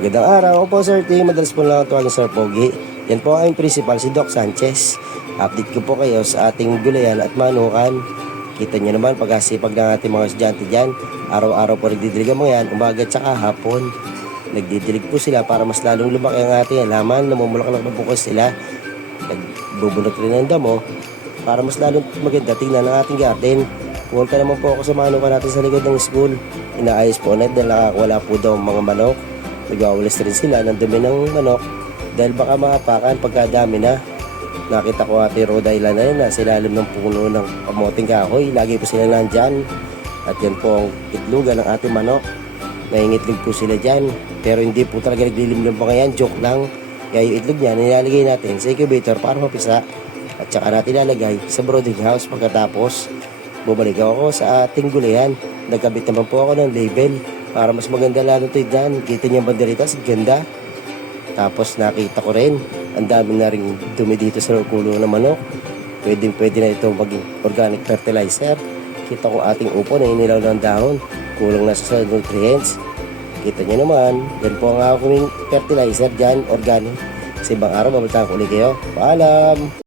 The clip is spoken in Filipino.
Magandang araw. Opo, Sir T. Madalas po lang tawagin Sir Pogi. Yan po ang principal, si Doc Sanchez. Update ko po kayo sa ating gulayan at manukan. Kita nyo naman pag-asipag ng ating mga estudyante dyan. Araw-araw po nagdidilig ang mga yan, umaga at saka hapon. Nagdidilig po sila para mas lalong lumaki ang ating halaman. Namumulaklak na bukas sila. Nagbubunot rin ng damo para mas lalong maganda tingnan ang ating garden. Pumunta naman po ako sa manukan natin sa likod ng school. Inaayos po ulit dahil nakakawala po daw mga manok. Nagwawalis rin sila ng dumi ng manok dahil baka maapakan pagkadami na. Nakita ko ate Rhode Island na yun, nasa ilalim ng puno ng kamoting kahoy. Lagi po sila nandyan. At yan po ang itlugan ng ating manok. Naingitlog po sila dyan. Pero hindi po talaga naglilimlim pa yan. Joke lang. Kaya yung itlog niya, nilalagay natin sa incubator para mapisa. At saka natin ilalagay sa brooding house pagkatapos. Bumalik ako sa ating gulayan. Nagkabit naman po ako ng label para mas maganda lalo dyan. Kita niyo ang banderita, ganda. Tapos nakita ko rin, ang dami na rin dumi dito sa kulo ng manok. Pwede, pwede na ito maging organic fertilizer. Kita ko ating upo na inilaw ng dahon. Kulang na sa nutrients. Kita niyo naman, yan po ang aking fertilizer dyan, organic. Sa ibang araw, babalitaan ko ulit kayo. Paalam!